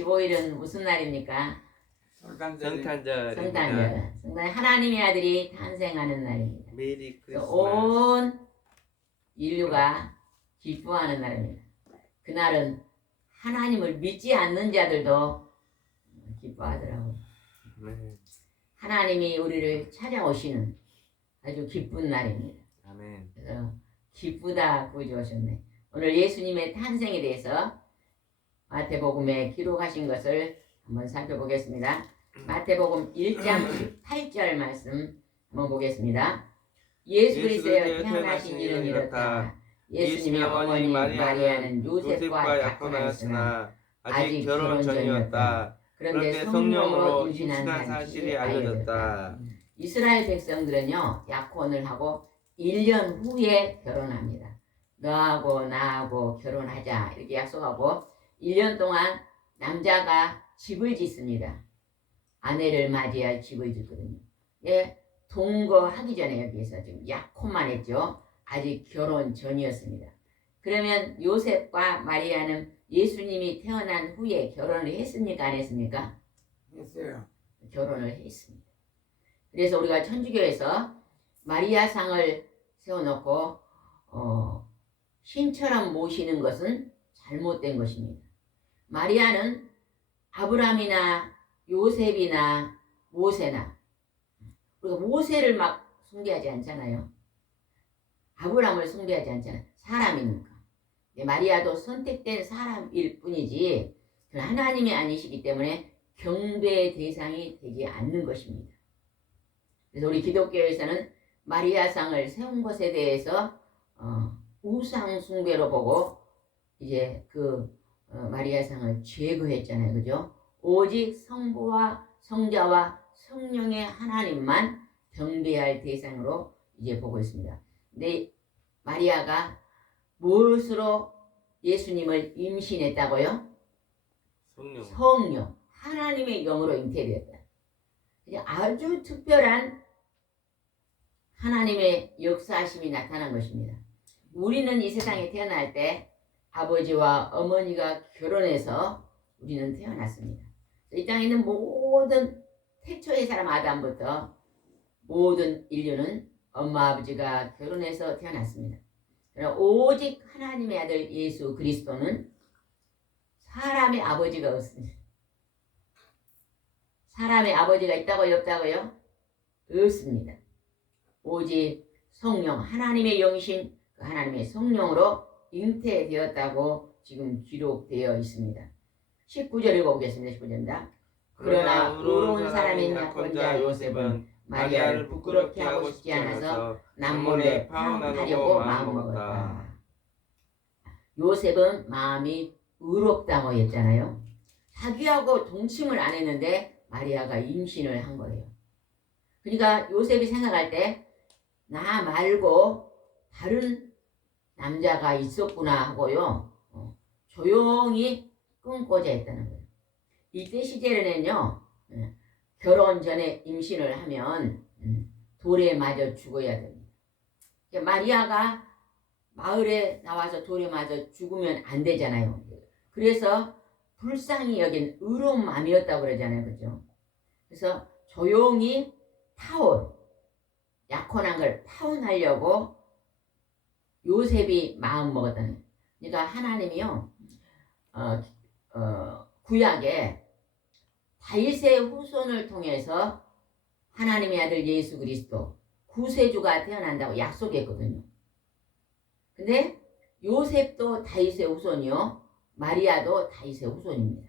25일은 무슨 날입니까? 성탄절입니다. 성탄절. 하나님의 아들이 탄생하는 날입니다. 메리 크리스마스. 온 인류가 기뻐하는 날입니다. 그날은 하나님을 믿지 않는 자들도 기뻐하더라고요. 네. 하나님이 우리를 찾아오시는 아주 기쁜 날입니다. 아멘. 그래서 기쁘다 구주 오셨네. 오늘 예수님의 탄생에 대해서 마태복음에 기록하신 것을 한번 살펴보겠습니다. 마태복음 1장 18절 말씀 한번 보겠습니다. 예수 그리스도의 태어나신 일은 이렇다. 예수님의 어머니 마리아는 요셉과 약혼하였으나 아직 결혼 전이었다. 그런데 성령으로 임신한 사실이 알려졌다. 이스라엘 백성들은요, 약혼을 하고 1년 후에 결혼합니다. 너하고 나하고 결혼하자 이렇게 약속하고 1년 동안 남자가 집을 짓습니다. 아내를 맞이할 집을 짓거든요. 예, 동거하기 전에 여기서 지금 약혼만 했죠. 아직 결혼 전이었습니다. 그러면 요셉과 마리아는 예수님이 태어난 후에 결혼을 했습니까? 안 했습니까? 했어요. 결혼을 했습니다. 그래서 우리가 천주교에서 마리아상을 세워놓고 신처럼 모시는 것은 잘못된 것입니다. 마리아는 아브라함이나 요셉이나 모세나, 우리가 모세를 막 숭배하지 않잖아요. 아브라함을 숭배하지 않잖아요. 사람이니까. 마리아도 선택된 사람일 뿐이지 하나님이 아니시기 때문에 경배의 대상이 되지 않는 것입니다. 그래서 우리 기독교에서는 마리아상을 세운 것에 대해서 우상 숭배로 보고 이제 마리아상을 제거했잖아요. 그죠? 오직 성부와 성자와 성령의 하나님만 경배할 대상으로 이제 보고 있습니다. 근데 마리아가 무엇으로 예수님을 임신했다고요? 성령. 하나님의 영으로 잉태되었다. 아주 특별한 하나님의 역사하심이 나타난 것입니다. 우리는 이 세상에 태어날 때 아버지와 어머니가 결혼해서 우리는 태어났습니다. 이 땅에 있는 모든 태초의 사람 아담부터 모든 인류는 엄마 아버지가 결혼해서 태어났습니다. 그러나 오직 하나님의 아들 예수 그리스도는 사람의 아버지가 없습니다. 사람의 아버지가 있다고요? 없다고요? 없습니다. 오직 성령, 하나님의 영이신 그 하나님의 성령으로 잉태되었다고 지금 기록되어 있습니다. 19절 읽어보겠습니다. 19절입니다. 그러나 의로운 사람인 약혼자 요셉은 마리아를 부끄럽게 하고 싶지 않아서 남몰래 파혼하려고 마음먹었다. 요셉은 마음이 의롭다고 했잖아요. 자기하고 동침을 안 했는데 마리아가 임신을 한 거예요. 그러니까 요셉이 생각할 때 나 말고 다른 남자가 있었구나 하고요. 조용히 끊고자 했다는 거예요. 이때 시제에는요. 결혼 전에 임신을 하면 돌에 맞아 죽어야 됩니다. 마리아가 마을에 나와서 돌에 맞아 죽으면 안 되잖아요. 그래서 불쌍히 여긴 의로운 마음이었다고 그러잖아요. 그죠? 그래서 조용히 약혼한 걸 파혼하려고 요셉이 마음 먹었다는 거예요. 그러니까 하나님이요. 구약에 다윗의 후손을 통해서 하나님의 아들 예수 그리스도 구세주가 태어난다고 약속했거든요. 근데 요셉도 다윗의 후손이요. 마리아도 다윗의 후손입니다.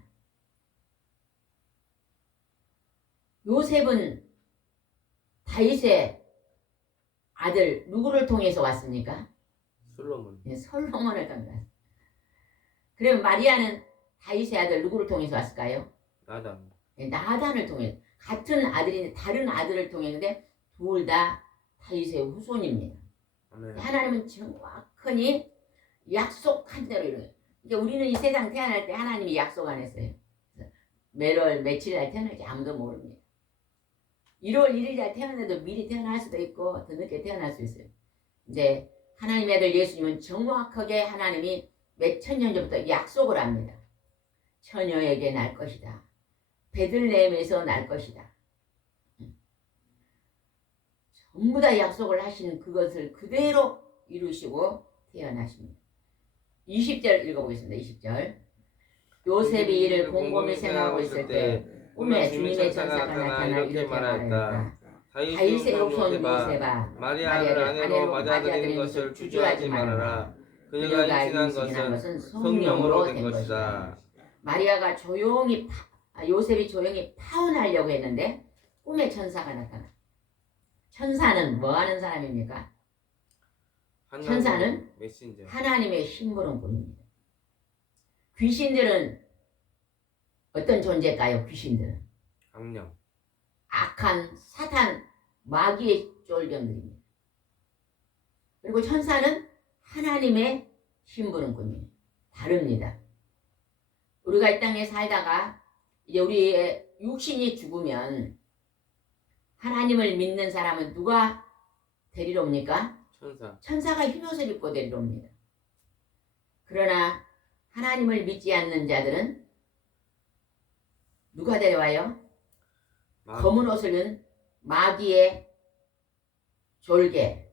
요셉은 다윗의 아들 누구를 통해서 왔습니까? 솔로몬. 네, 솔로몬을 통해서 왔습니다. 그러면 마리아는 다윗의 아들 누구를 통해서 왔을까요? 나단. 네, 나단을 통해서. 같은 아들인데 다른 아들을 통했는데 둘 다 다윗의 후손입니다. 네. 하나님은 정확히 약속한 대로 이루어요. 그러니까 우리는 이 세상 태어날 때 하나님이 약속 안 했어요. 매월 며칠 날 태어날지 아무도 모릅니다. 1월 1일 날 태어나도 미리 태어날 수도 있고 더 늦게 태어날 수 있어요. 이제 하나님의 아들 예수님은 정확하게 하나님이 몇 천 년 전부터 약속을 합니다. 처녀에게 날 것이다. 베들레헴에서 날 것이다. 전부 다 약속을 하신 그것을 그대로 이루시고 태어나십니다. 20절 읽어보겠습니다. 20절. 요셉이 이를 곰곰이 생각하고 있을 때 꿈에 주님의 천사가 나타나 이렇게 말하였다. 다윗의 후손 요셉아, 마리아를 아내로 맞아들이는 것을 주저하지 말아라. 그녀가 임신한 것은 성령으로 된 것이다. 마리아가 요셉이 조용히 파혼하려고 했는데 꿈에 천사가 나타나. 천사는 뭐 하는 사람입니까? 천사는 메신저. 하나님의 심부름꾼입니다. 귀신들은 어떤 존재일까요? 귀신들은 악령. 악한 사탄 마귀의 쫄병들입니다. 그리고 천사는 하나님의 심부름꾼이에요. 다릅니다. 우리가 이 땅에 살다가 이제 우리의 육신이 죽으면 하나님을 믿는 사람은 누가 데리러 옵니까? 천사가 흰옷을 입고 데리러 옵니다. 그러나 하나님을 믿지 않는 자들은 누가 데려와요? 검은 옷을 입은 마귀의 졸개,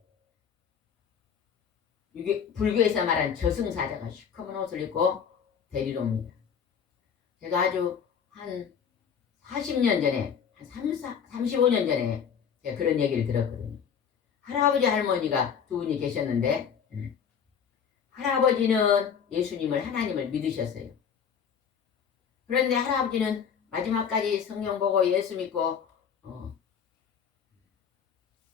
이게 불교에서 말하는 저승사자가 시커먼 옷을 입고 데리러 옵니다. 제가 아주 한 40년 전에, 한 35년 전에 제가 그런 얘기를 들었거든요. 할아버지 할머니가 두 분이 계셨는데 할아버지는 예수님을, 하나님을 믿으셨어요. 그런데 할아버지는 마지막까지 성경 보고 예수 믿고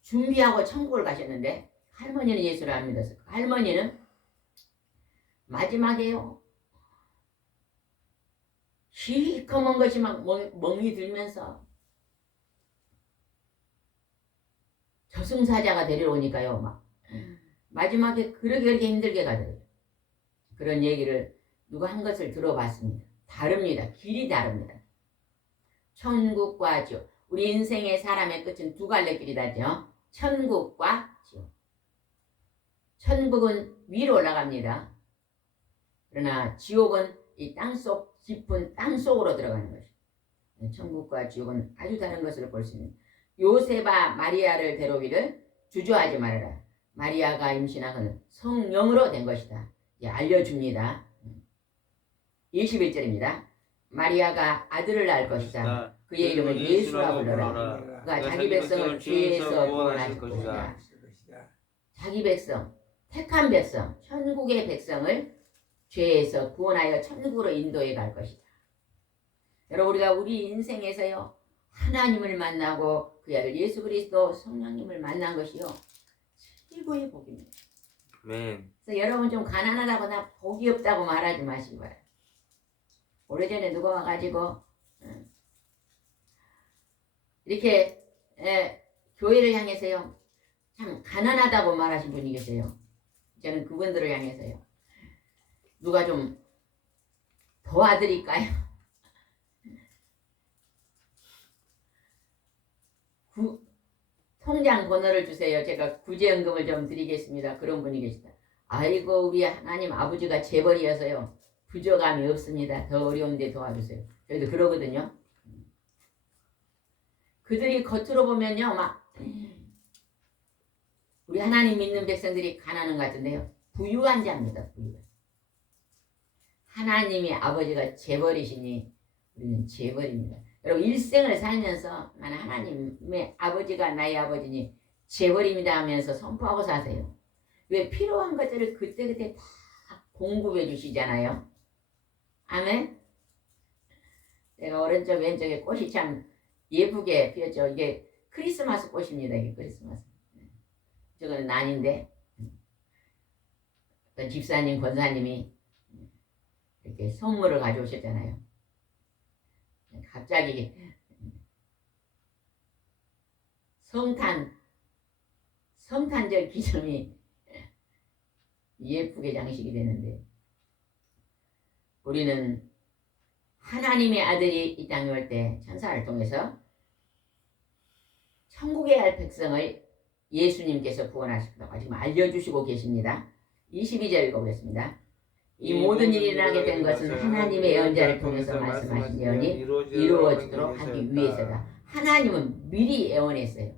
준비하고 천국을 가셨는데 할머니는 예수를 안 믿었어요. 할머니는 마지막에요, 시커먼 것이 막 멍이 들면서 저승사자가 데리러 오니까요, 막 마지막에 그렇게 힘들게 가더라고요. 그런 얘기를 누가 한 것을 들어봤습니다. 다릅니다. 길이 다릅니다. 천국과 지옥. 우리 인생의 사람의 끝은 두 갈래 길이다죠. 천국과 지옥. 천국은 위로 올라갑니다. 그러나 지옥은 이 땅속 깊은 땅속으로 들어가는 것이죠. 천국과 지옥은 아주 다른 것을 볼 수 있는. 요셉아 마리아를 데려오기를 주저하지 말아라. 마리아가 임신한 것은 성령으로 된 것이다. 알려줍니다. 21절입니다. 마리아가 아들을 낳을 것이다. 그의 이름을 예수라 불러라. 그가 자기 백성을 죄에서 구원하실 것이다. 자기 백성, 택한 백성, 천국의 백성을 죄에서 구원하여 천국으로 인도해 갈 것이다. 여러분, 우리가 우리 인생에서요, 하나님을 만나고 그 아들 예수 그리스도 성령님을 만난 것이요, 최고의 복입니다. 그래서 여러분 좀 가난하다고 나 복이 없다고 말하지 마시기 바라요. 오래전에 누가 와가지고 이렇게 교회를 향해서요, 참 가난하다고 말하신 분이 계세요. 저는 그분들을 향해서요, 누가 좀 도와드릴까요? 통장 번호를 주세요. 제가 구제연금을 좀 드리겠습니다. 그런 분이 계시다. 아이고, 우리 하나님 아버지가 재벌이어서요, 부족함이 없습니다. 더 어려운데 도와주세요. 저희도 그러거든요. 그들이 겉으로 보면요, 막 우리 하나님 믿는 백성들이 가난한 것 같은데요, 부유한 자입니다. 부유한. 하나님이 아버지가 재벌이시니 우리는 재벌입니다. 여러분, 일생을 살면서 나는 하나님의 아버지가 나의 아버지니 재벌입니다 하면서 선포하고 사세요. 왜? 필요한 것들을 그때그때 다 공급해 주시잖아요. 아멘. 내가 오른쪽 왼쪽에 꽃이 참 예쁘게 피었죠. 이게 크리스마스 꽃입니다. 이게 크리스마스. 저거는 난인데 어떤 집사님, 권사님이 이렇게 선물을 가져오셨잖아요. 갑자기 성탄절 기념이 예쁘게 장식이 되는데, 우리는 하나님의 아들이 이 땅에 올 때 천사를 통해서 천국에 갈 백성을 예수님께서 구원하시겠다고 지금 알려주시고 계십니다. 22절 읽어보겠습니다. 이 모든 일이 일어나게 된 것은 하나님의 예언자를 통해서 말씀하신 예언이 이루어지도록 하기 위해서다. 하나님은 미리 예언했어요.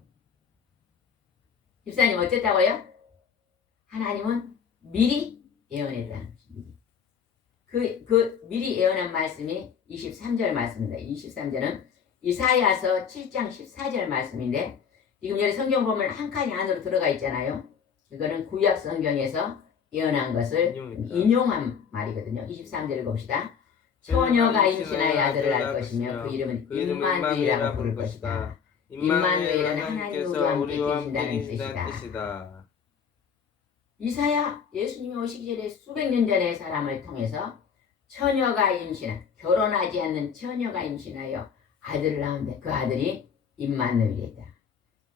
집사님 어쨌다고요? 하나님은 미리 예언했다. 그 미리 예언한 말씀이 23절 말씀입니다. 23절은 이사야서 7장 14절 말씀인데 지금 여기 성경 보면 한 칸이 안으로 들어가 있잖아요. 그거는 구약 성경에서 예언한 것을 인용한 말이거든요. 23절 봅시다. 처녀가 임신하여 아들을 낳을 것이며 그 이름은 임마누엘이라고 부를 것이다. 임마누엘은 하나님께서 우리와 함께 계신다는 뜻이다. 이사야 예수님이 오시기 전에 수백 년 전의 사람을 통해서 처녀가 임신한 결혼하지 않는 처녀가 임신하여 아들을 낳은데 그 아들이 임마누엘이다.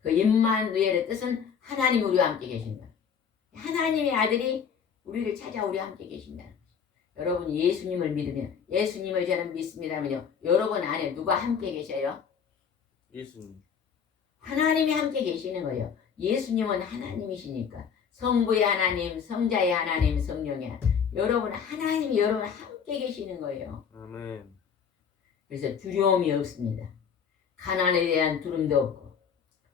그 임마누엘의 뜻은 하나님 우리와 함께 계신다. 하나님의 아들이 우리를 찾아 우리와 함께 계신다는 거죠. 여러분 예수님을 믿으면 예수님을 저는 믿습니다면요. 여러분 안에 누가 함께 계셔요? 예수님. 하나님이 함께 계시는 거예요. 예수님은 하나님이시니까 성부의 하나님, 성자의 하나님, 성령의 하나님. 여러분 하나님이 여러분 함께 계시는 거예요. 아멘. 그래서 두려움이 없습니다. 가난에 대한 두려움도 없고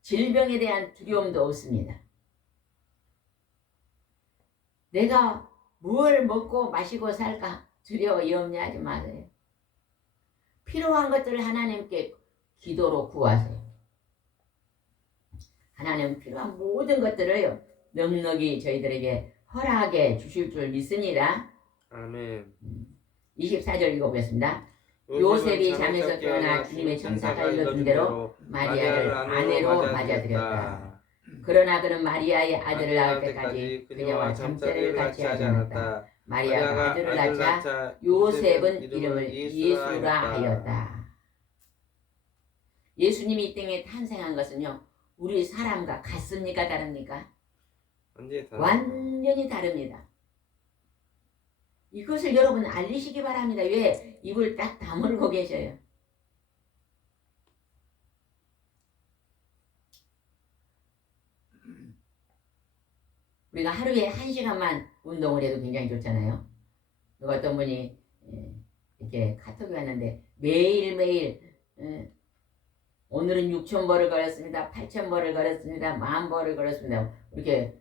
질병에 대한 두려움도 없습니다. 내가 뭘 먹고 마시고 살까 두려워 염려하지 마세요. 필요한 것들을 하나님께 기도로 구하세요. 하나님 필요한 모든 것들을 넉넉히 저희들에게 허락해 주실 줄 믿습니다. 아멘. 24절 읽어보겠습니다. 요셉이 잠에서 깨어나 주님의 천사가 일러준 대로 마리아를 아내로 맞아들였다. 그러나 그는 마리아의 아들을 낳을 때까지 그녀와 잠자리를 같이 하지 않았다. 마리아가 아들을 낳자 요셉은 이름을 예수라 하였다. 예수님이 이 땅에 탄생한 것은요. 우리 사람과 같습니까? 다릅니까? 완전히 다릅니다. 이것을 여러분 알리시기 바랍니다. 왜 입을 딱 다물고 계셔요? 우리가 하루에 1시간만 운동을 해도 굉장히 좋잖아요. 어떤 분이 이렇게 카톡이 왔는데 매일매일 오늘은 6,000보를 걸었습니다. 8,000보를 걸었습니다. 10,000보를 걸었습니다. 이렇게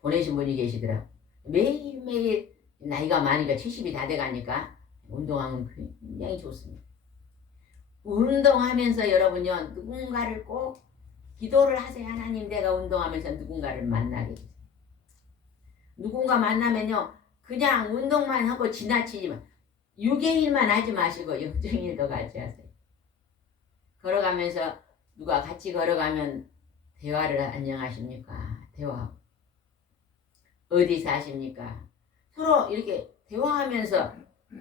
보내신 분이 계시더라고요. 매일매일 나이가 많으니까 70이 다 돼가니까 운동하면 굉장히 좋습니다. 운동하면서 여러분요 누군가를 꼭 기도를 하세요. 하나님 내가 운동하면서 누군가를 만나게 해주세요. 누군가 만나면요 그냥 운동만 하고 지나치지만 6의 일만 하지 마시고 영적인 일도 같이 하세요. 걸어가면서 누가 같이 걸어가면 대화를 안녕하십니까? 대화하고 어디 사십니까? 서로 이렇게 대화하면서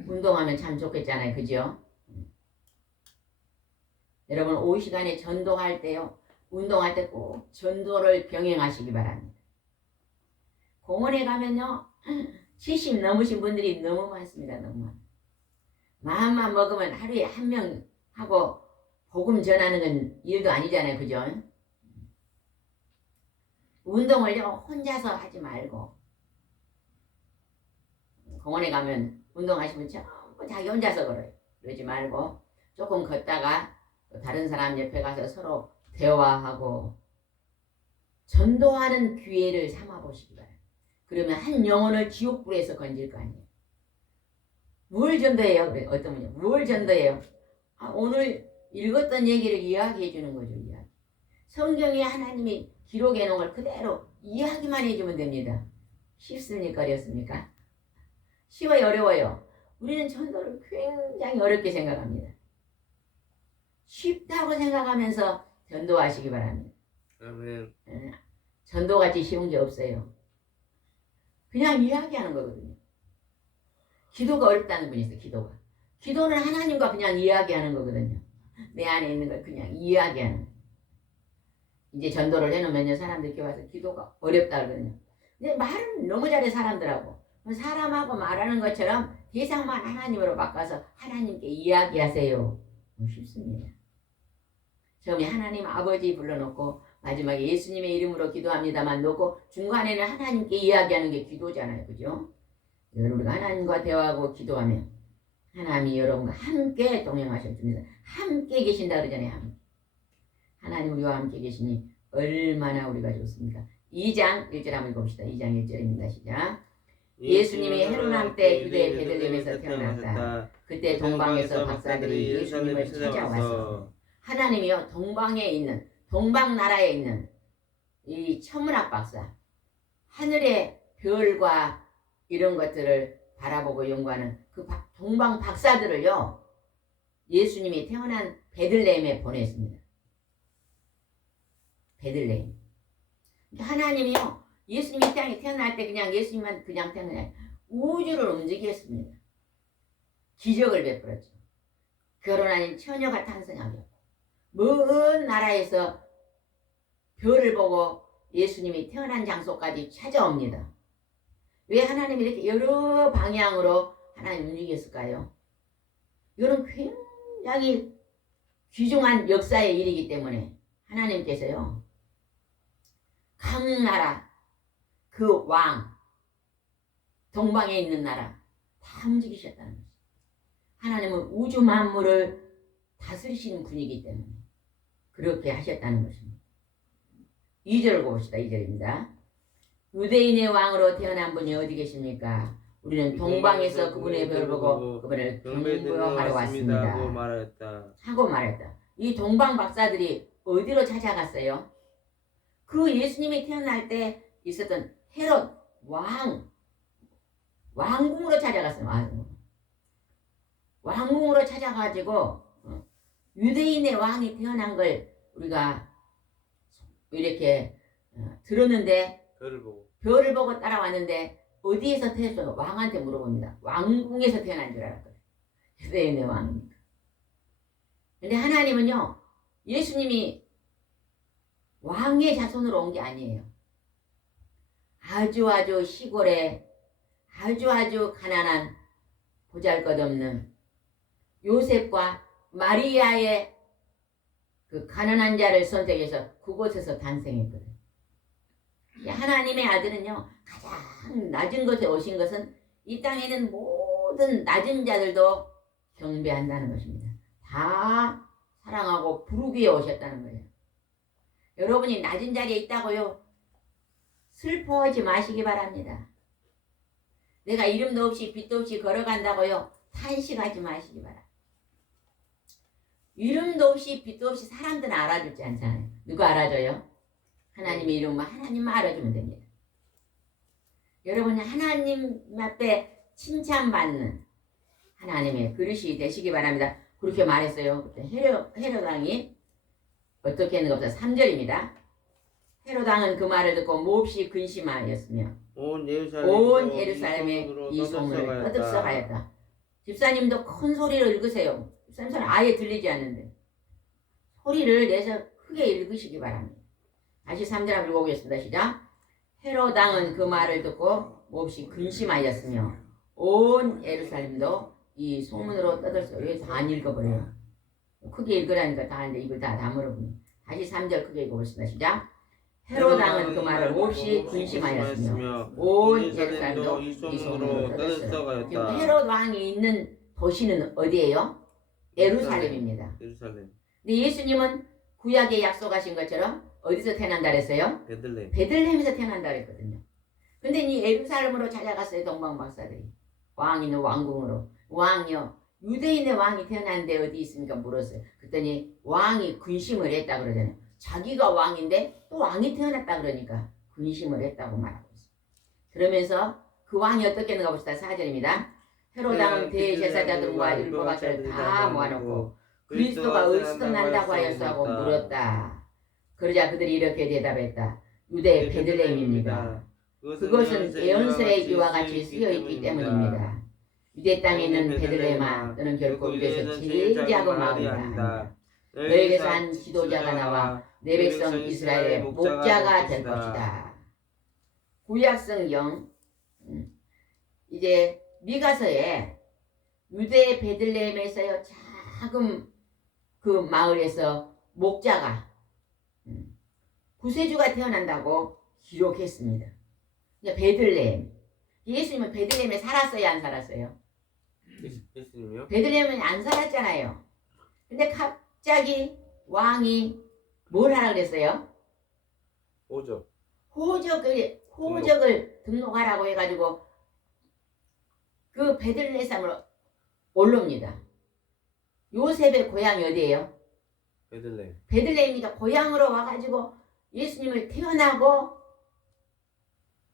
운동하면 참 좋겠잖아요. 그죠? 여러분 오후 시간에 전도할 때요. 운동할 때 꼭 전도를 병행하시기 바랍니다. 공원에 가면요. 70 넘으신 분들이 너무 많습니다. 너무 많아요. 마음만 먹으면 하루에 1명 하고 복음 전하는 건 일도 아니잖아요. 그죠? 운동을요. 혼자서 하지 말고 공원에 가면 운동하시면 전부 자기 혼자서 걸어요. 그러지 말고 조금 걷다가 다른 사람 옆에 가서 서로 대화하고 전도하는 기회를 삼아보시기 바랍니다. 그러면 한 영혼을 지옥불에서 건질 거 아니에요. 뭘 전도해요? 그래. 어떤 분이 뭘 전도해요? 오늘 읽었던 얘기를 이야기해 주는 거죠. 이야기. 성경에 하나님이 기록해 놓은 걸 그대로 이야기만 해주면 됩니다. 쉽습니까? 어렵습니까? 쉬워요? 어려워요? 우리는 전도를 굉장히 어렵게 생각합니다. 쉽다고 생각하면서 전도하시기 바랍니다. 아멘. 전도같이 쉬운 게 없어요. 그냥 이야기하는 거거든요. 기도가 어렵다는 분이 있어요. 기도가. 기도는 하나님과 그냥 이야기하는 거거든요. 내 안에 있는 걸 그냥 이야기하는 거예요. 이제 전도를 해놓으면요. 사람들께 와서 기도가 어렵다 그러거든요. 근데 말은 너무 잘해 사람들하고. 사람하고 말하는 것처럼 대상만 하나님으로 바꿔서 하나님께 이야기하세요. 쉽습니다. 처음에 하나님 아버지 불러놓고 마지막에 예수님의 이름으로 기도합니다만 놓고 중간에는 하나님께 이야기하는 게 기도잖아요. 그죠? 우리가 하나님과 대화하고 기도하면 하나님이 여러분과 함께 동행하실 줍니다. 함께 계신다 그러잖아요. 하나님 우리와 함께 계시니 얼마나 우리가 좋습니까? 2장 1절 한번 읽어봅시다. 2장 1절입니다. 시작. 예수님이 헤롯 때 유대 베들레헴에서 태어났다. 그때 동방에서 박사들이 예수님을 찾아와서 하나님이요 동방에 있는 동방나라에 있는 이 천문학 박사 하늘의 별과 이런 것들을 바라보고 연구하는 그 동방 박사들을요 예수님이 태어난 베들레헴에 보냈습니다. 베들레헴. 하나님이요 예수님이 땅에 태어날 때 그냥 예수님만 그냥 태어나요. 우주를 움직였습니다. 기적을 베풀었죠. 결혼 아닌 처녀가 탄생하고 먼 나라에서 별을 보고 예수님이 태어난 장소까지 찾아옵니다. 왜 하나님이 이렇게 여러 방향으로 하나님 움직였을까요? 이건 굉장히 귀중한 역사의 일이기 때문에 하나님께서요 각 나라 그 왕 동방에 있는 나라 다 움직이셨다는 거죠. 하나님은 우주 만물을 다스리시는 분이기 때문에 그렇게 하셨다는 것입니다. 2절 봅시다. 2절입니다. 유대인의 왕으로 태어난 분이 어디 계십니까? 우리는 동방에서 그분의 별을 보고 그분을 경배하러 왔습니다. 하고 말했다. 이 동방 박사들이 어디로 찾아갔어요? 그 예수님이 태어날 때 있었던 헤롯 왕궁으로 찾아갔어요. 왕궁으로 찾아가지고 유대인의 왕이 태어난 걸 우리가 이렇게 들었는데 별을 보고 따라왔는데 어디에서 태어났어? 왕한테 물어봅니다. 왕궁에서 태어난 줄 알았거든요. 유대인의 왕이니까. 근데 하나님은요 예수님이 왕의 자손으로 온 게 아니에요. 아주 시골에 아주 가난한 보잘것없는 요셉과 마리아의 그 가난한 자를 선택해서 그곳에서 탄생했거든요. 하나님의 아들은요 가장 낮은 곳에 오신 것은 이 땅에 있는 모든 낮은 자들도 경배한다는 것입니다. 다 사랑하고 부르기에 오셨다는 거예요. 여러분이 낮은 자리에 있다고요 슬퍼하지 마시기 바랍니다. 내가 이름도 없이 빛도 없이 걸어간다고요 탄식하지 마시기 바랍니다. 이름도 없이 빛도 없이 사람들은 알아주지 않잖아요. 누가 알아줘요? 하나님의 이름만 하나님만 알아주면 됩니다. 여러분이 하나님 앞에 칭찬받는 하나님의 그릇이 되시기 바랍니다. 그렇게 말했어요. 그때 헤롯 왕이 어떻게 했는가 보다 3절입니다. 헤롯 왕은 그 말을 듣고 몹시 근심하였으며 온 예루살렘에 이 소문을 떠들썩하였다. 집사님도 큰 소리로 읽으세요. 집사님 소리 아예 들리지 않는데 소리를 내서 크게 읽으시기 바랍니다. 다시 3절 한번 읽어보겠습니다. 시작. 헤롯 왕은 그 말을 듣고 몹시 근심하였으며 온 예루살렘도 이 소문으로 떠들썩. 왜 다 안 읽어버려요? 크게 읽으라니까 다 하는데 입을 다 다물어보니. 다시 3절 크게 읽어보겠습니다. 시작. 헤롯 왕은 그 말을 몹시 근심하였으며 온 예루살렘도 이 소문으로 떠들썩하였다. 지금 헤롯 왕이 있는 도시는 어디예요? 예루살렘입니다. 근데 예수님은 구약에 약속하신 것처럼 어디서 태어난다 그랬어요? 베들레헴에서 태어난다 그랬거든요. 근데 이 예루살렘으로 찾아갔어요. 동방 박사들이. 왕이는 왕궁으로. 왕이요. 유대인의 왕이 태어났는데 어디 있습니까? 물었어요. 그랬더니 왕이 근심을 했다 그러잖아요. 자기가 왕인데 또 왕이 태어났다 그러니까 근심을 했다고 말하고 있어요. 그러면서 그 왕이 어떻게 했는가 봅시다. 4절입니다. 헤롯 왕은 대제사장들과 율법학자를 다 모아놓고 그리스도가 어디서 난다고 하였소 하고 물었다. 그러자 그들이 이렇게 대답했다. 유대 베들레헴입니다. 그것은 예언서에 이와 같이 쓰여있기 때문입니다. 유대 땅에 있는 베들레헴아 너는 결코 유대에서 제일 작은 마음이다. 너에게서 한 지도자가 나와 내 백성 이스라엘의 목자가 될 것이다. 구약성경 이제 미가서에 유대 베들레헴에서요 작은 그 마을에서 목자가 구세주가 태어난다고 기록했습니다. 베들레헴 예수님은 베들레헴에 살았어요, 안 살았어요? 예수님이요? 베들레헴은 안 살았잖아요. 근데 갑자기 왕이 뭘 하라 그랬어요? 오죠. 호적을 등록하라고 해가지고 그 베들레헴으로 올라옵니다. 요셉의 고향이 어디예요? 베들레헴. 베들레헴이니까 고향으로 와가지고 예수님을 태어나고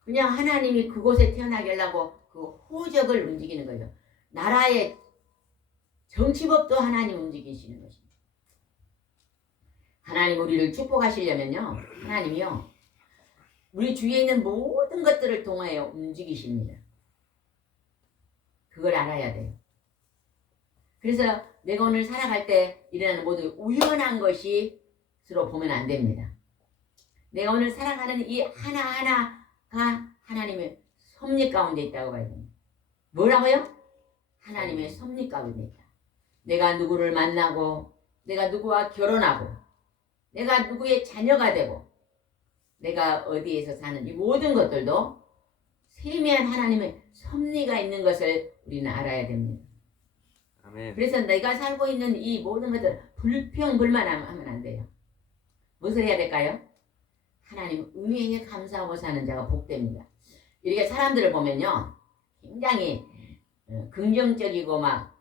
그냥 하나님이 그곳에 태어나게 하려고 그 호적을 움직이는 거예요. 나라의 정치법도 하나님 움직이시는 것입니다. 하나님 우리를 축복하시려면요, 하나님이요 우리 주위에 있는 모든 것들을 통하여 움직이십니다. 그걸 알아야 돼요. 그래서 내가 오늘 살아갈 때 일어나는 모든 우연한 것이로 보면 안 됩니다. 내가 오늘 살아가는 이 하나하나가 하나님의 섭리 가운데 있다고 봐야 됩니다. 뭐라고요? 하나님의 섭리 가운데 있다. 내가 누구를 만나고, 내가 누구와 결혼하고, 내가 누구의 자녀가 되고, 내가 어디에서 사는 이 모든 것들도 세미한 하나님의 섭리가 있는 것을 우리는 알아야 됩니다. 아멘. 그래서 내가 살고 있는 이 모든 것들 불평불만하면 안 돼요. 무엇을 해야 될까요? 하나님 은혜에 감사하고 사는 자가 복됩니다. 이렇게 사람들을 보면요, 굉장히 긍정적이고 막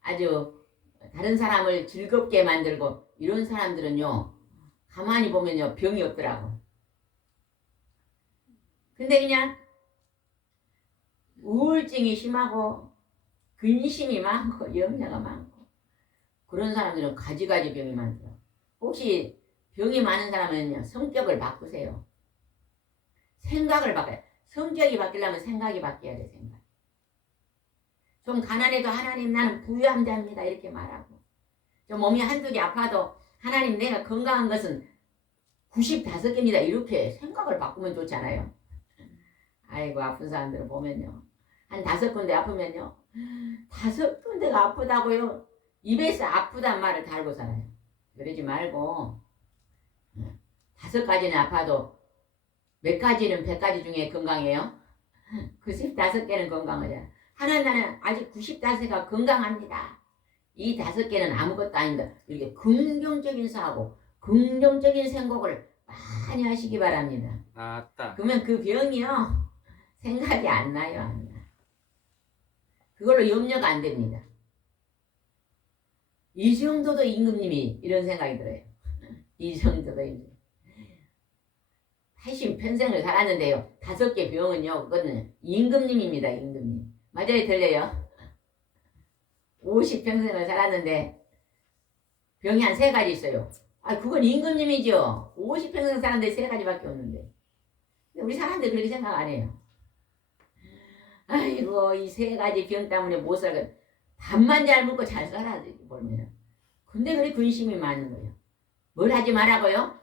아주 다른 사람을 즐겁게 만들고 이런 사람들은요, 가만히 보면요 병이 없더라고. 근데 그냥 우울증이 심하고 근심이 많고 염려가 많고 그런 사람들은 가지가지 병이 많더라고. 혹시 병이 많은 사람은요, 성격을 바꾸세요. 생각을 바꿔요. 성격이 바뀌려면 생각이 바뀌어야 돼. 생각. 좀 가난해도 하나님 나는 부유한 자입니다 이렇게 말하고, 좀 몸이 한두 개 아파도 하나님 내가 건강한 것은 95개입니다 이렇게 생각을 바꾸면 좋잖아요. 아이고 아픈 사람들을 보면요, 한 5군데 아프면요 5군데가 아프다고요 입에서 아프단 말을 달고 살아요. 그러지 말고 5가지는 아파도 몇 가지는 100가지 중에 건강해요? 95개는 건강하잖아. 하나는 아직 95개가 건강합니다. 이 5개는 아무것도 아닙니다. 이렇게 긍정적인 사고, 긍정적인 생각을 많이 하시기 바랍니다. 아따. 그러면 그 병이요 생각이 안 나요, 안 나. 그걸로 염려가 안 됩니다. 이 정도도 임금님이 이런 생각이 들어요. 이 정도도 임금. 80평생을 살았는데요, 5개 병은요, 그거는 임금님입니다, 임금님. 맞아요, 들려요? 50평생을 살았는데 병이 한 3가지 있어요. 아, 그건 임금님이죠. 50평생 살았는데 3가지밖에 없는데. 근데 우리 사람들 그렇게 생각 안 해요. 아이고, 이 3가지 병 때문에 못 살고 밥만 잘 먹고 잘 살아 보면. 근데 그래 근심이 많은 거예요. 뭘 하지 말라고요?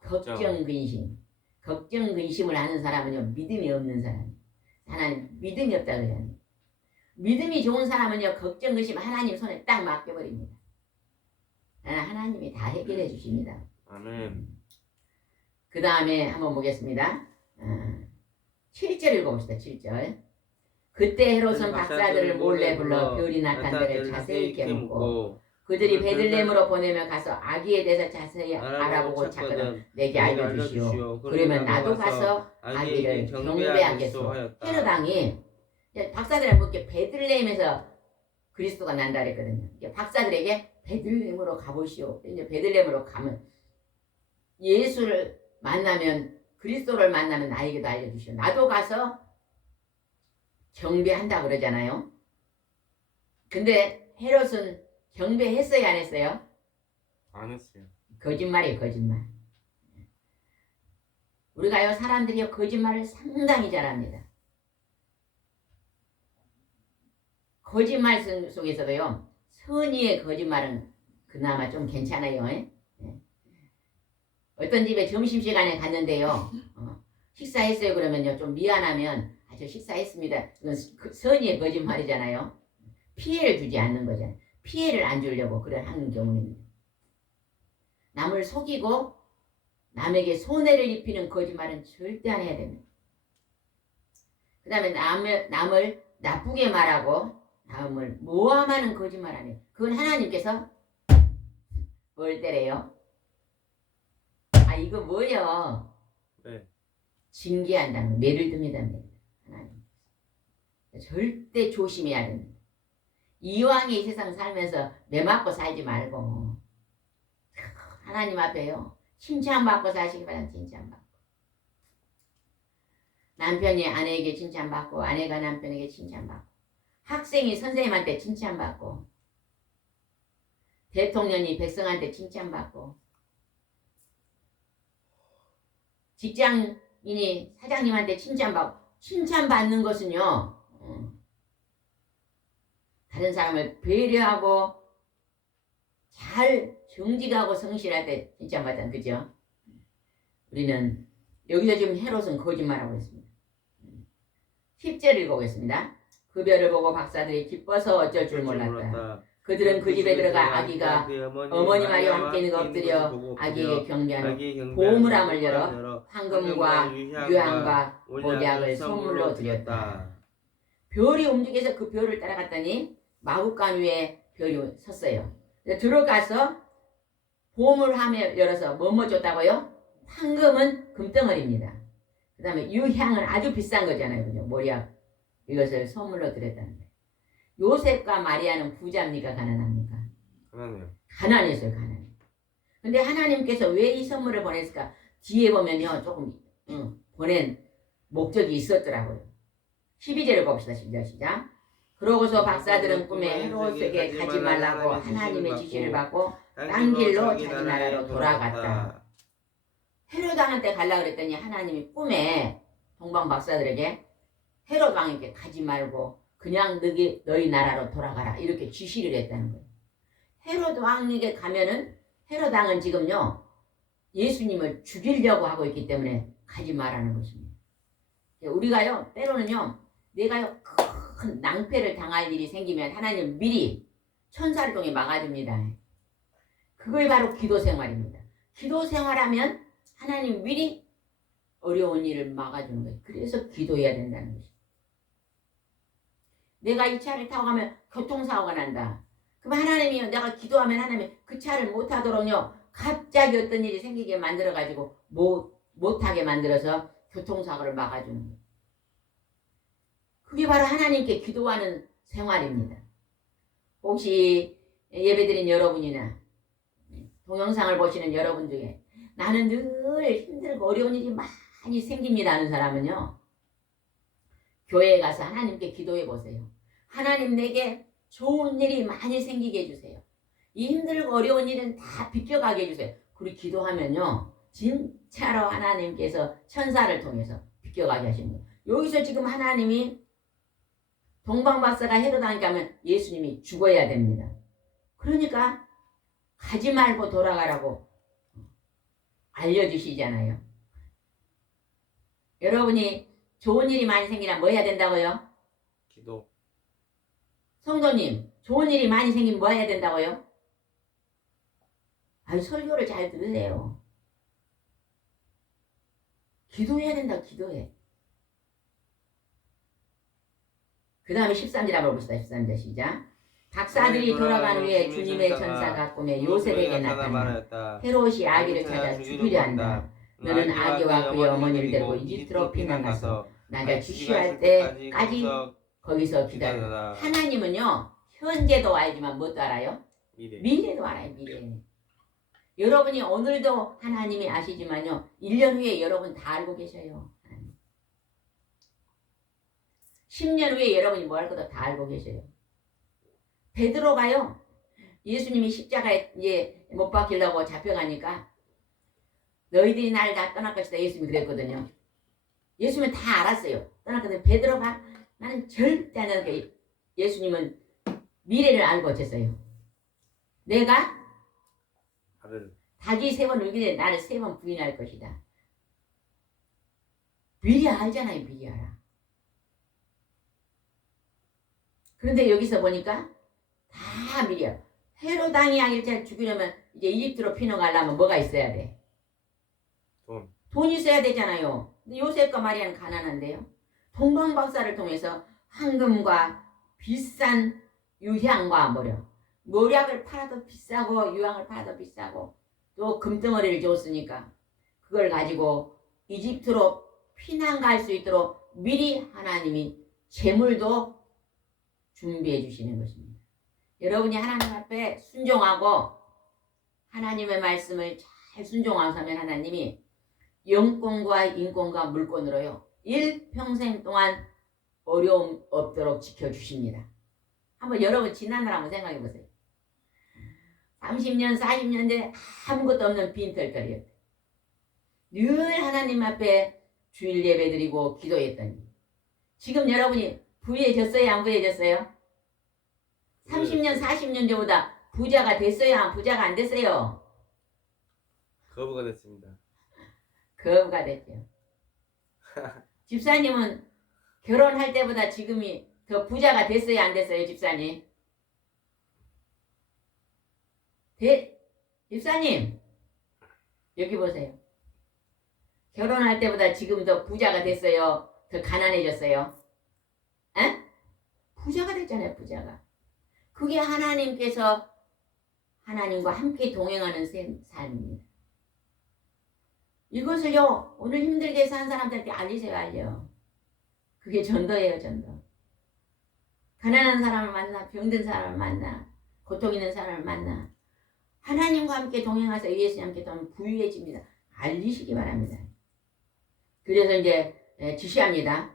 걱정 근심. 걱정 근심을 하는 사람은요 믿음이 없는 사람. 하나님 믿음이 없다 그래요. 믿음이 좋은 사람은요 걱정 근심 하나님 손에 딱 맡겨버립니다. 하나님이 다 해결해 주십니다. 아멘. 그 다음에 한번 보겠습니다. 7절 읽어봅시다. 7절. 그때 헤롯은 박사들을 몰래 불러 별이 나타난 데를 자세히 캐묻고 그들이 베들레헴으로 보내며 가서 아기에 대해서 자세히 알아보고 찾거든 내게 알려주시오. 그러면 나도 가서 아기를 경배하겠소. 헤롯 왕이 박사들을 묻게 베들레헴에서 그리스도가 난다 그랬거든요. 박사들에게 베들레헴으로 가보시오. 이제 베들레헴으로 가면 예수를 만나면, 그리스도를 만나면 나에게도 알려주시오. 나도 가서 경배한다 그러잖아요. 근데 헤롯은 경배했어요, 안 했어요? 안 했어요. 거짓말이에요, 거짓말. 우리가요, 사람들이요, 거짓말을 상당히 잘합니다. 거짓말 속에서도요, 선의의 거짓말은 그나마 좀 괜찮아요. 어떤 집에 점심시간에 갔는데요, 식사했어요 그러면요, 좀 미안하면 저 식사했습니다. 그건 선의의 거짓말이잖아요. 피해를 주지 않는 거잖아요. 피해를 안 주려고 그래 하는 경우는 남을 속이고 남에게 손해를 입히는 거짓말은 절대 안 해야 됩니다. 그 다음에 남을 나쁘게 말하고 남을 모함하는 거짓말하네. 그건 하나님께서 뭘 때래요? 아 이거 뭐예요? 네. 징계한다는 거, 매를 듭니다는 거. 하나님 절대 조심해야 됩니다. 이왕에 이 세상 살면서 매 맞고 살지 말고 하나님 앞에요 칭찬받고 사시기 바랍니다. 칭찬받고 남편이 아내에게 칭찬받고 아내가 남편에게 칭찬받고 학생이 선생님한테 칭찬받고 대통령이 백성한테 칭찬받고 직장인이 사장님한테 칭찬받고 칭찬받는 것은요 다른 사람을 배려하고 잘 정직하고 성실할 때 칭찬받잖아요. 그죠? 우리는 여기서 지금 헤롯은 거짓말하고 있습니다. 10절 읽어보겠습니다. 그 별을 보고 박사들이 기뻐서 어쩔 줄 몰랐다. 그들은 그 집에 들어가 아기가 어머니 마리와 함께 있는 거 엎드려 아기에게 경배하는 보물함을 열어 황금과 유향과 목약을 선물로 드렸다. 별이 움직여서 그 별을 따라갔더니 마구간 위에 별이 섰어요. 들어가서 보물함에 열어서 뭐뭐 줬다고요? 황금은 금덩어리입니다. 그 다음에 유향은 아주 비싼 거잖아요. 그죠? 모략 이것을 선물로 드렸다는 거예요. 요셉과 마리아는 부자입니까? 가난합니까? 가난해요. 가난했어요. 가난. 근데 하나님께서 왜 이 선물을 보냈을까? 뒤에 보면요. 조금 보낸 목적이 있었더라고요. 12절을 봅시다. 12절 시작. 그러고서 박사들은 꿈에 헤롯에게 가지 말라고 하나님의 지시를 받고 딴 길로 자기 나라로 돌아갔다. 헤롯 왕한테 가려고 그랬더니 하나님이 꿈에 동방 박사들에게 헤롯 왕에게 가지 말고 그냥 너희 나라로 돌아가라 이렇게 지시를 했다는 거예요. 헤롯 왕에게 가면은 헤롯 왕은 지금요 예수님을 죽이려고 하고 있기 때문에 가지 말라는 것입니다. 우리가요 때로는요 내가요 큰 낭패를 당할 일이 생기면 하나님 미리 천사를 통해 막아줍니다. 그걸 바로 기도 생활입니다. 기도 생활하면 하나님 미리 어려운 일을 막아주는 거예요. 그래서 기도해야 된다는 것입니다. 내가 이 차를 타고 가면 교통사고가 난다. 그럼 하나님이 내가 기도하면 하나님이 그 차를 못 타도록요 갑자기 어떤 일이 생기게 만들어 가지고 못하게 만들어서 교통사고를 막아주는 거예요. 그게 바로 하나님께 기도하는 생활입니다. 혹시 예배드린 여러분이나 동영상을 보시는 여러분 중에 나는 늘 힘들고 어려운 일이 많이 생깁니다 하는 사람은요 교회에 가서 하나님께 기도해 보세요. 하나님 내게 좋은 일이 많이 생기게 해주세요. 이 힘들고 어려운 일은 다 비껴가게 해주세요. 그리고 기도하면요 진짜로 하나님께서 천사를 통해서 비껴가게 하시는 거예요. 여기서 지금 하나님이 동방박사가 헤롯왕에게 가면 예수님이 죽어야 됩니다. 그러니까 가지 말고 돌아가라고 알려주시잖아요. 여러분이 좋은 일이 많이 생기면 뭐 해야 된다고요? 기도. 성도님 좋은 일이 많이 생기면 뭐 해야 된다고요? 아니 설교를 잘 들으세요. 기도해야 된다. 기도해. 그 다음에 13절 한번 봅시다. 13절 시작. 박사들이 돌아간 후에 주님의 천사가 꿈에 요셉에게 나타나 헤롯이 아기를 찾아 죽이려 한다. 너는 아기와 그의 어머니를 데리고 이집트로 피난가서 나가 주시할 때까지 거기서 기다려. 하나님은요 현재도 알지만 뭣도 알아요? 미래도 알아요. 미래. 여러분이 오늘도 하나님이 아시지만요 1년 후에 여러분 다 알고 계셔요. 10년 후에 여러분이 뭐 할 거다 다 알고 계셔요. 베드로가요 예수님이 십자가에 이제 못 박히려고 잡혀가니까 너희들이 나를 다 떠날 것이다 예수님이 그랬거든요. 예수님은 다 알았어요. 떠났거든요. 베드로가 나는 절대 안 하는 예수님은 미래를 알고 어쨌어요. 내가 닭이 3번 울기에 나를 3번 부인할 것이다. 미리 알잖아요. 미리 알아. 그런데 여기서 보니까 다 미리 알아. 헤롯 왕이 아기를 죽이려면 이제 이집트로 피난가려면 뭐가 있어야 돼? 돈 있어야 되잖아요. 근데 요셉과 마리아는 가난한데요. 동방박사를 통해서 황금과 비싼 유향과 모략을 팔아도 비싸고 유황을 팔아도 비싸고 또 금덩어리를 줬으니까 그걸 가지고 이집트로 피난 갈 수 있도록 미리 하나님이 재물도 준비해 주시는 것입니다. 여러분이 하나님 앞에 순종하고 하나님의 말씀을 잘 순종하면 하나님이 영권과 인권과 물권으로요 일평생 동안 어려움 없도록 지켜주십니다. 한번 여러분 지난날 한번 생각해 보세요. 30년 40년 전에 아무것도 없는 빈털터리였대. 늘 하나님 앞에 주일 예배 드리고 기도했더니 지금 여러분이 부유해졌어요 안 부유해졌어요? 30년 40년 전보다 부자가 됐어요 안 부자가 안 됐어요? 거부가 됐습니다. 거부가 됐죠. 집사님은 결혼할 때보다 지금이 더 부자가 됐어요 안 됐어요 집사님? 집사님 여기 보세요. 결혼할 때보다 지금 더 부자가 됐어요? 더 가난해졌어요? 에? 부자가 됐잖아요 부자가. 그게 하나님께서 하나님과 함께 동행하는 삶입니다. 이것을요 오늘 힘들게 산 사람들한테 알리세요. 알려. 그게 전도예요 전도. 가난한 사람을 만나 병든 사람을 만나 고통 있는 사람을 만나 하나님과 함께 동행하서 예수님 함께 동행 부유해집니다. 알리시기 바랍니다. 그래서 이제 지시합니다.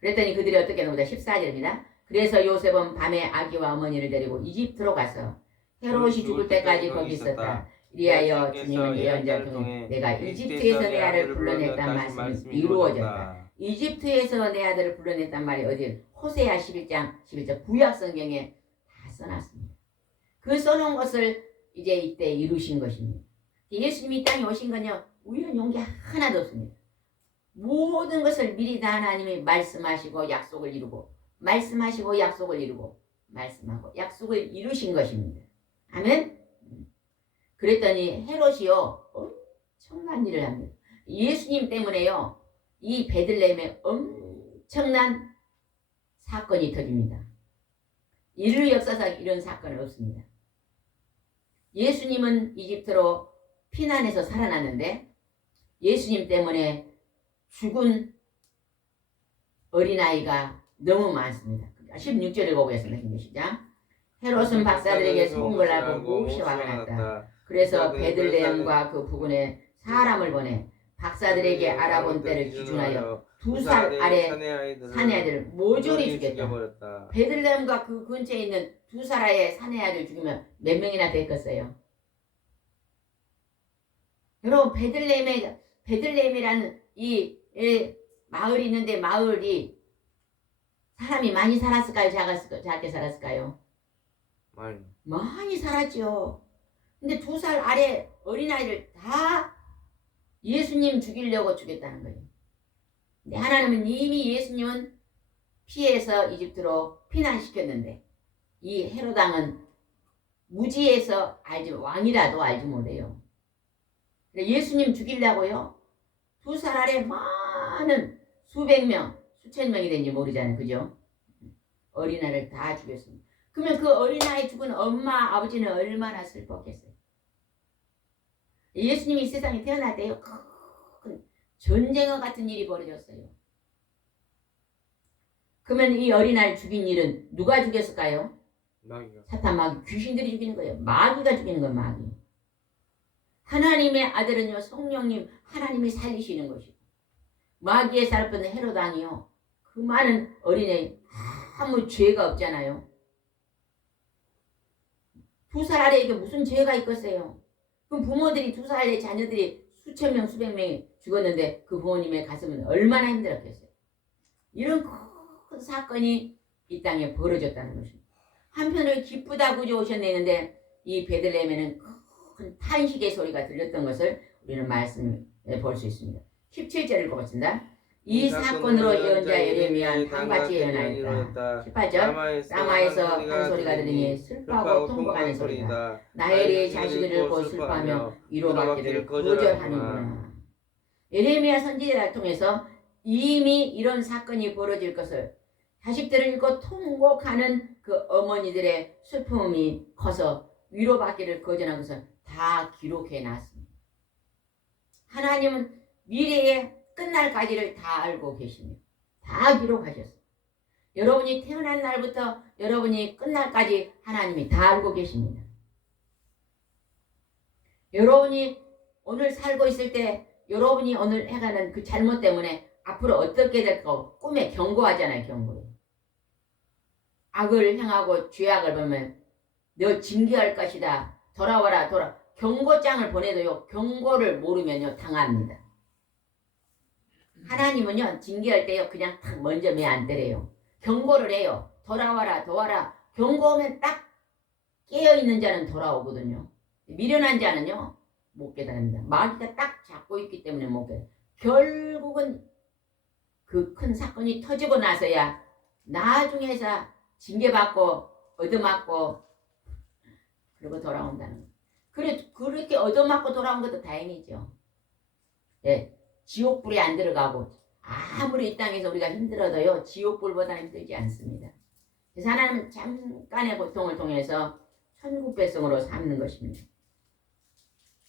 그랬더니 그들이 어떻게 하는가 14절입니다. 그래서 요셉은 밤에 아기와 어머니를 데리고 이집트로 가서 헤롯이 죽을 때까지 거기 있었다. 이리하여 주님은 예언자를 통해 내가 이집트에서 내 아들을 불러냈단 말씀이 이루어졌다. 이집트에서 내 아들을 불러냈단 말이 어디 호세아 11장 11절 구약 성경에 다 써놨습니다. 그 써놓은 것을 이제 이때 이루신 것입니다. 예수님이 이 땅에 오신 건요 우연히 온 게 하나도 없습니다. 모든 것을 미리 다 하나님이 말씀하시고 약속을 이루고 말씀하시고 약속을 이루고 말씀하고 약속을 이루신 것입니다. 아멘. 그랬더니 헤롯이요 엄청난 일을 합니다. 예수님 때문에요 이 베들레헴에 엄청난 사건이 터집니다. 인류 역사상 이런 사건은 없습니다. 예수님은 이집트로 피난해서 살아났는데 예수님 때문에 죽은 어린아이가 너무 많습니다. 16절을 보겠습니다. 시작. 헤롯은 박사들에게 속은 걸 알고 몹시 화가 났다. 그래서 베들레헴과 그 부근에 사람을 보내 박사들에게 알아본 때를 기준하여 2살 아래 사내 아이들을 모조리 죽였다. 베들레헴과 그 근처에 있는 2살 아래 사내 아이들 죽이면 몇 명이나 됐겠어요? 여러분 베들레헴이라는 이 마을이 있는데 마을이 사람이 많이 살았을까요? 작게 살았을까요? 많이 살았죠. 근데 2살 아래 어린아이를 다 예수님 죽이려고 죽였다는 거예요. 근데 하나님은 이미 예수님은 피해서 이집트로 피난시켰는데 이 헤롯 왕은 무지해서 왕이라도 알지 못해요. 예수님 죽이려고요 2살 아래 많은 수백 명 수천 명이 된지 모르잖아요. 그죠? 어린아이를 다 죽였습니다. 그러면 그 어린아이 죽은 엄마 아버지는 얼마나 슬펐겠어요. 예수님이 이 세상에 태어날 때요 큰 전쟁과 같은 일이 벌어졌어요. 그러면 이 어린아이 죽인 일은 누가 죽였을까요? 마귀가. 사탄 마귀 귀신들이 죽이는 거예요. 마귀가 죽이는 거예요. 마귀. 하나님의 아들은요 성령님 하나님이 살리시는 것이고 마귀의 살ප은 헤롯 왕이요 그 많은 어린애 아무 죄가 없잖아요. 2살 아래에게 무슨 죄가 있겠어요? 그럼 부모들이 2살 아래 자녀들이 수천 명 수백 명이 죽었는데 그 부모님의 가슴은 얼마나 힘들었겠어요. 이런 큰 사건이 이 땅에 벌어졌다는 것입니다. 한편으로 기쁘다고 오셨는데 이 베들레헴에는 큰 탄식의 소리가 들렸던 것을 우리는 말씀에 볼 수 있습니다. 17절을 보겠습니다. 이 사건으로 예언자 예레미야는 다음같이 예언하였다. 18절 라마에서 한 소리가 들리니 슬퍼하고 통곡하는 소리다. 라헬이 자식을 잃고 슬퍼하며 위로받기를 거절하는구나. 예레미야 선지자를 통해서 이미 이런 사건이 벌어질 것을 자식들을 잃고 통곡하는 그 어머니들의 슬픔이 커서 위로받기를 거절한 것을 다 기록해 놨습니다. 하나님은 미래에 끝날까지를 다 알고 계십니다. 다 기록하셨어요. 여러분이 태어난 날부터 여러분이 끝날까지 하나님이 다 알고 계십니다. 여러분이 오늘 살고 있을 때 여러분이 오늘 해가는 그 잘못 때문에 앞으로 어떻게 될까 꿈에 경고하잖아요. 경고해. 악을 행하고 죄악을 보면 너 징계할 것이다. 돌아와라 돌아. 경고장을 보내도요. 경고를 모르면요. 당합니다. 하나님은요. 징계할 때요. 그냥 탁 먼저 매 안 때려요. 경고를 해요. 돌아와라 돌아와라. 경고하면 딱 깨어있는 자는 돌아오거든요. 미련한 자는요. 못 깨달습니다. 마귀가 딱 잡고 있기 때문에 못 깨달아요. 결국은 그 큰 사건이 터지고 나서야 나중에서 징계받고 얻어맞고 그리고 돌아온다는 거예요. 그렇게 얻어맞고 돌아온 것도 다행이죠. 네, 지옥불에 안 들어가고 아무리 이 땅에서 우리가 힘들어도요. 지옥불보다 힘들지 않습니다. 그래서 하나님은 잠깐의 고통을 통해서 천국 백성으로 삼는 것입니다.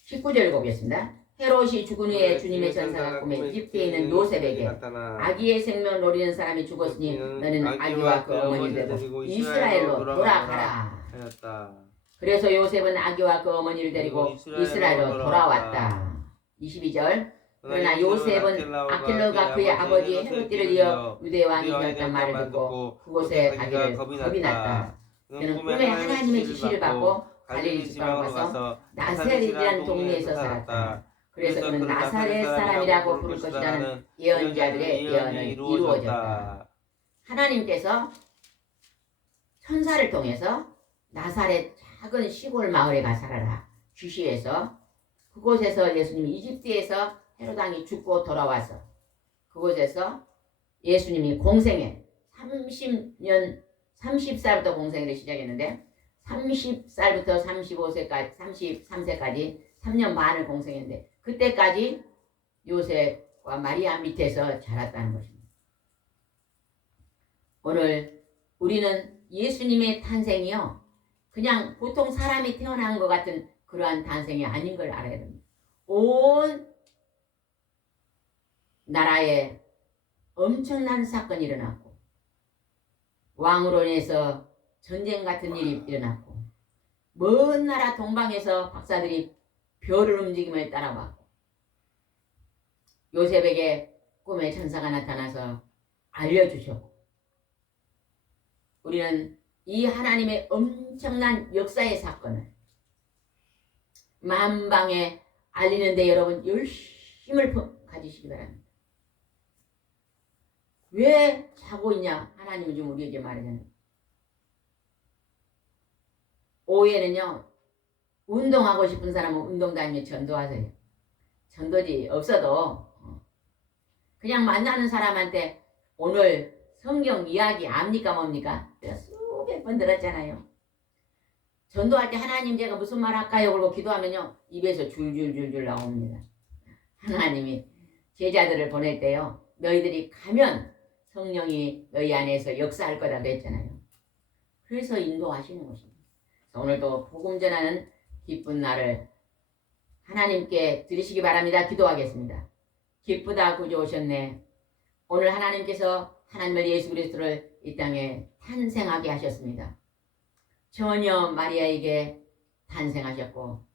19절 읽어보겠습니다. 헤롯이 죽은 후에 주님의 전사가 꿈에 이집트에 있는 요셉에게 아기의 생명을 노리는 사람이 죽었으니 너는 아기와 그 어머니를 데리고 이스라엘로 돌아가라 하였다. 그래서 요셉은 아기와 그 어머니를 데리고 이스라엘로 돌아왔다. 22절 그러나 요셉은 아킬러가 그의 아버지 헤롯디를 이어 유대 왕이 되었단 말을 듣고 그곳에 가기를 겁이 났다. 그는 꿈에 하나님의 지시를 받고 갈릴리 지방으로 가서 나사렛이라는 동네에서 살았다. 그래서 그는 나사렛 사람이라고 부를 것이라는 예언자들의 예언이 이루어졌다. 하나님께서 천사를 통해서 나사렛 작은 시골 마을에 가 살아라 주시해서 그곳에서 예수님이 이집트에서 헤롯 왕이 죽고 돌아와서 그곳에서 예수님이 공생애 30살부터 공생애를 시작했는데 30살부터 35세까지 33세까지 3년 반을 공생했는데 그때까지 요셉과 마리아 밑에서 자랐다는 것입니다. 오늘 우리는 예수님의 탄생이요 그냥 보통 사람이 태어난 것 같은 그러한 탄생이 아닌 걸 알아야 됩니다. 온 나라에 엄청난 사건이 일어났고 왕으로 인해서 전쟁 같은 일이 일어났고 먼 나라 동방에서 박사들이 별을 움직임을 따라왔고 요셉에게 꿈에 천사가 나타나서 알려주셨고 우리는 이 하나님의 엄청난 역사의 사건을 만방에 알리는데 여러분 열심을 가지시기 바랍니다. 왜 자고 있냐? 하나님은 좀 우리에게 말하잖아요. 오후에는요. 운동하고 싶은 사람은 운동 다니며 전도하세요. 전도지 없어도 그냥 만나는 사람한테 오늘 성경 이야기 압니까 뭡니까? 제가 수백 번 들었잖아요. 전도할 때 하나님 제가 무슨 말 할까요? 그러고 기도하면요. 입에서 줄줄줄줄 나옵니다. 하나님이 제자들을 보낼 때요. 너희들이 가면 성령이 너희 안에서 역사할 거다 그랬잖아요. 그래서 인도하시는 것입니다. 오늘도 복음 전하는 기쁜 날을 하나님께 드리시기 바랍니다. 기도하겠습니다. 기쁘다 구주 오셨네. 오늘 하나님께서 하나님의 예수 그리스도를 이 땅에 탄생하게 하셨습니다. 처녀 마리아에게 탄생하셨고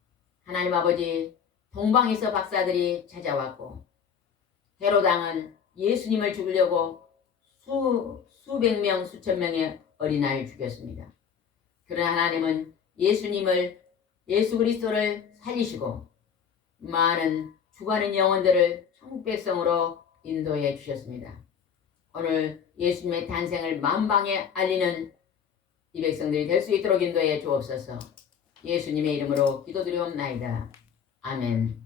하나님 아버지 동방에서 박사들이 찾아왔고 헤롯 왕은 예수님을 죽이려고 수백 명 수천 명의 어린아이를 죽였습니다. 그러나 하나님은 예수 그리스도를 살리시고 많은 죽어가는 영혼들을 천국 백성으로 인도해 주셨습니다. 오늘 예수님의 탄생을 만방에 알리는 이 백성들이 될 수 있도록 인도해 주옵소서. 예수님의 이름으로 기도드리옵나이다. 아멘.